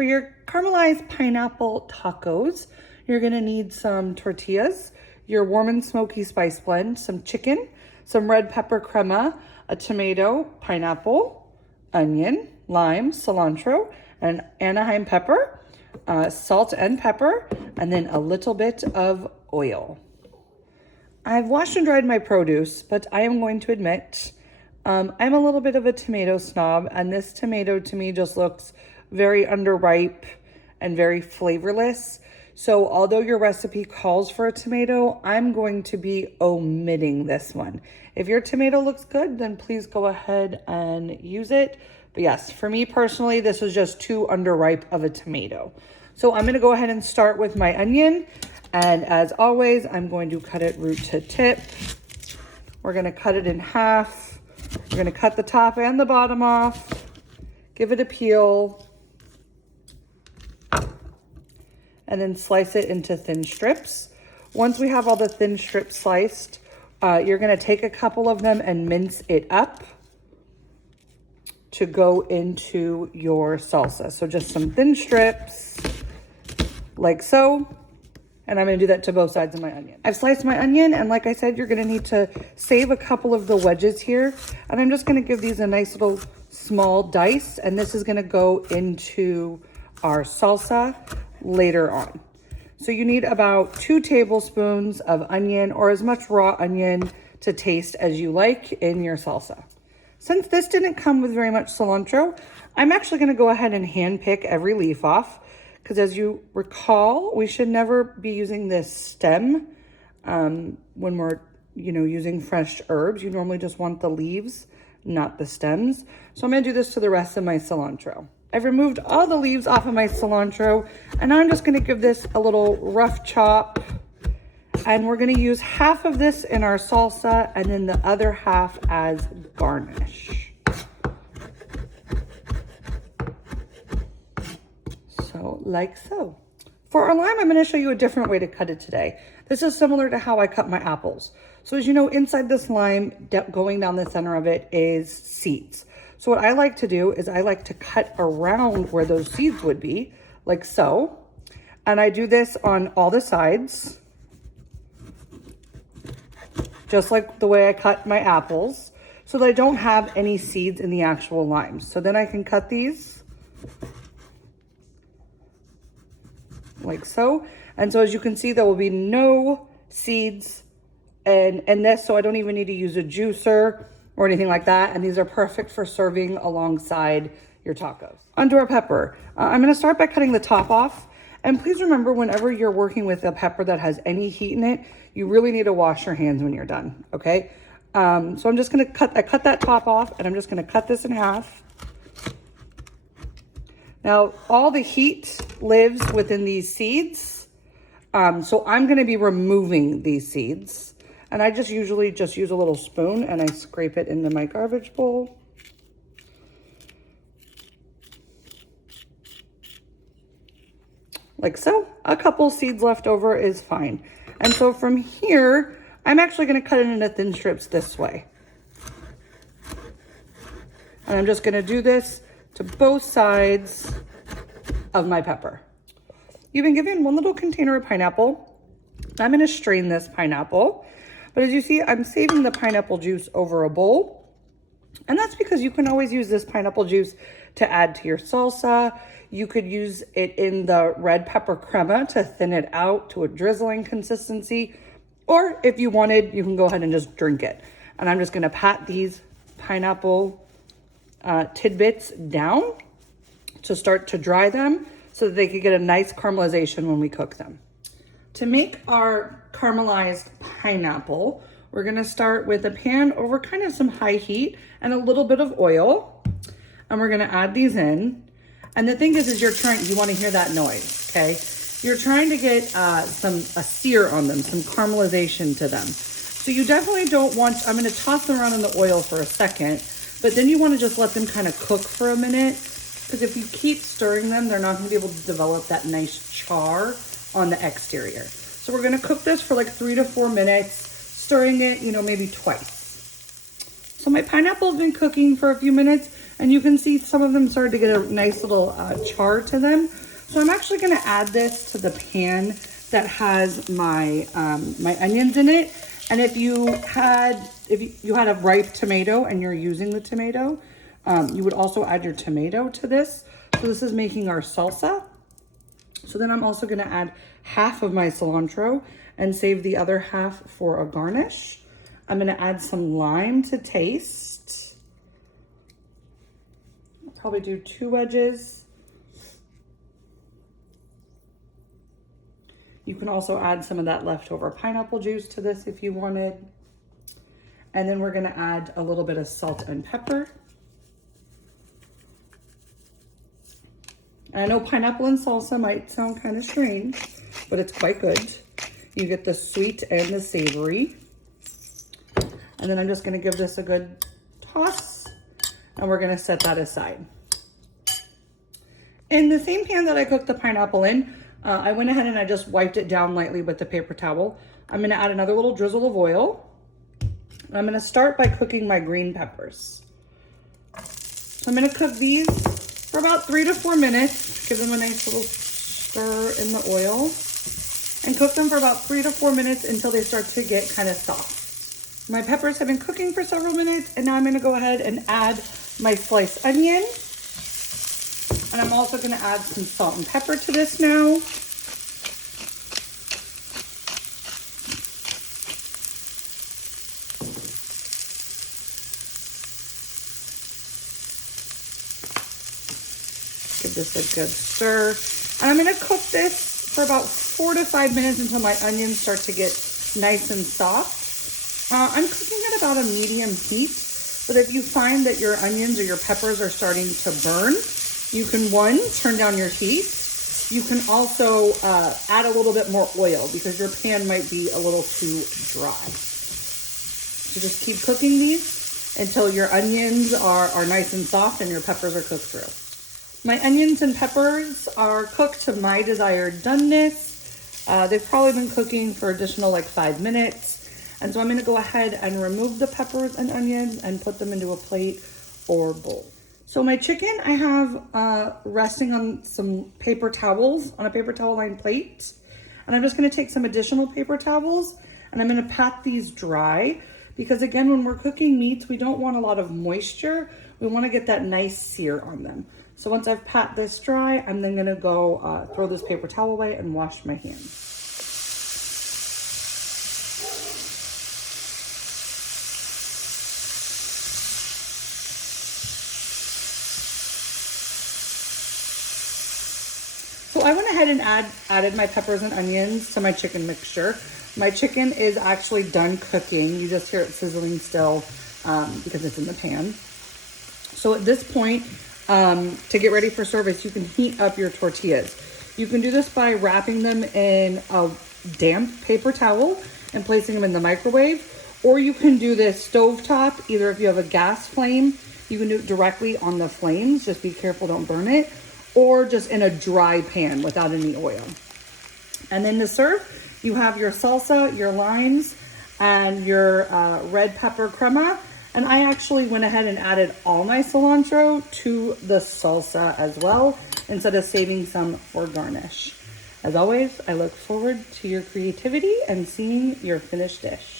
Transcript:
For your caramelized pineapple tacos, you're gonna need some tortillas, your warm and smoky spice blend, some chicken, some red pepper crema, a tomato, pineapple, onion, lime, cilantro, and Anaheim pepper, salt and pepper, and then a little bit of oil. I've washed and dried my produce, but I am going to admit I'm a little bit of a tomato snob, and this tomato to me just looks very underripe and very flavorless. So although your recipe calls for a tomato, I'm going to be omitting this one. If your tomato looks good, then please go ahead and use it. But yes, for me personally, this is just too underripe of a tomato. So I'm gonna go ahead and start with my onion. And as always, I'm going to cut it root to tip. We're gonna cut it in half. We're gonna cut the top and the bottom off, give it a peel, and then slice it into thin strips. Once we have all the thin strips sliced, you're gonna take a couple of them and mince it up to go into your salsa. So just some thin strips, like so. And I'm gonna do that to both sides of my onion. I've sliced my onion, and like I said, you're gonna need to save a couple of the wedges here. And I'm just gonna give these a nice little small dice, and this is gonna go into our salsa later on. So you need about 2 tablespoons of onion, or as much raw onion to taste as you like in your salsa. Since this didn't come with very much cilantro, I'm actually gonna go ahead and hand pick every leaf off, because as you recall, we should never be using this stem when we're, using fresh herbs. You normally just want the leaves, not the stems. So I'm gonna do this to the rest of my cilantro. I've removed all the leaves off of my cilantro, and I'm just gonna give this a little rough chop. And we're gonna use half of this in our salsa and then the other half as garnish. So, like so. For our lime, I'm gonna show you a different way to cut it today. This is similar to how I cut my apples. So as you know, inside this lime, going down the center of it is seeds. So what I like to do is I like to cut around where those seeds would be, like so. And I do this on all the sides, just like the way I cut my apples, so that I don't have any seeds in the actual limes. So then I can cut these like so. And so as you can see, there will be no seeds in this, so I don't even need to use a juicer or anything like that. And these are perfect for serving alongside your tacos. Onto our pepper. I'm gonna start by cutting the top off. And please remember, whenever you're working with a pepper that has any heat in it, you really need to wash your hands when you're done, okay? So I'm just gonna cut that top off, and I'm just gonna cut this in half. Now, all the heat lives within these seeds. So I'm gonna be removing these seeds. And I just usually just use a little spoon and I scrape it into my garbage bowl. Like so. A couple seeds left over is fine. And so from here, I'm actually gonna cut it into thin strips this way. And I'm just gonna do this to both sides of my pepper. You've been given one little container of pineapple. I'm gonna strain this pineapple. But as you see, I'm saving the pineapple juice over a bowl. And that's because you can always use this pineapple juice to add to your salsa. You could use it in the red pepper crema to thin it out to a drizzling consistency. Or if you wanted, you can go ahead and just drink it. And I'm just gonna pat these pineapple tidbits down to start to dry them so that they could get a nice caramelization when we cook them. To make our caramelized pineapple, we're gonna start with a pan over kind of some high heat and a little bit of oil. And we're gonna add these in. And the thing is you wanna hear that noise, okay? You're trying to get a sear on them, some caramelization to them. So you definitely don't want, I'm gonna toss them around in the oil for a second, but then you wanna just let them kind of cook for a minute, because if you keep stirring them, they're not gonna be able to develop that nice char on the exterior. So we're gonna cook this for like 3 to 4 minutes, stirring it, maybe twice. So my pineapple has been cooking for a few minutes, And you can see some of them started to get a nice little char to them. So I'm actually gonna add this to the pan that has my, my onions in it. And if you had a ripe tomato and you're using the tomato, you would also add your tomato to this. So this is making our salsa. So then I'm also gonna add half of my cilantro and save the other half for a garnish. I'm gonna add some lime to taste. I'll probably do 2 wedges. You can also add some of that leftover pineapple juice to this if you wanted. And then we're gonna add a little bit of salt and pepper. And I know pineapple and salsa might sound kind of strange, but it's quite good. You get the sweet and the savory. And then I'm just gonna give this a good toss, and we're gonna set that aside. In the same pan that I cooked the pineapple in, I went ahead and I just wiped it down lightly with the paper towel. I'm gonna add another little drizzle of oil. And I'm gonna start by cooking my green peppers. So I'm gonna cook these for about 3 to 4 minutes. Give them a nice little stir in the oil. And cook them for about 3 to 4 minutes until they start to get kind of soft. My peppers have been cooking for several minutes, and now I'm gonna go ahead and add my sliced onion. And I'm also gonna add some salt and pepper to this now. Give this a good stir. And I'm gonna cook this for about 4 to 5 minutes until my onions start to get nice and soft. I'm cooking at about a medium heat, but if you find that your onions or your peppers are starting to burn, you can, 1, turn down your heat. You can also add a little bit more oil because your pan might be a little too dry. So just keep cooking these until your onions are nice and soft and your peppers are cooked through. My onions and peppers are cooked to my desired doneness. They've probably been cooking for additional like 5 minutes. And so I'm gonna go ahead and remove the peppers and onions and put them into a plate or bowl. So my chicken I have resting on some paper towels, on a paper towel lined plate. And I'm just gonna take some additional paper towels and I'm gonna pat these dry because again, when we're cooking meats, we don't want a lot of moisture. We wanna get that nice sear on them. So once I've pat this dry, I'm then gonna go throw this paper towel away and wash my hands. So I went ahead and added my peppers and onions to my chicken mixture. My chicken is actually done cooking. You just hear it sizzling still because it's in the pan. So at this point, to get ready for service, you can heat up your tortillas. You can do this by wrapping them in a damp paper towel and placing them in the microwave, or you can do this stovetop. Either if you have a gas flame, you can do it directly on the flames. Just be careful, don't burn it. Or just in a dry pan without any oil. And then to serve, you have your salsa, your limes, and your red pepper crema. And I actually went ahead and added all my cilantro to the salsa as well, instead of saving some for garnish. As always, I look forward to your creativity and seeing your finished dish.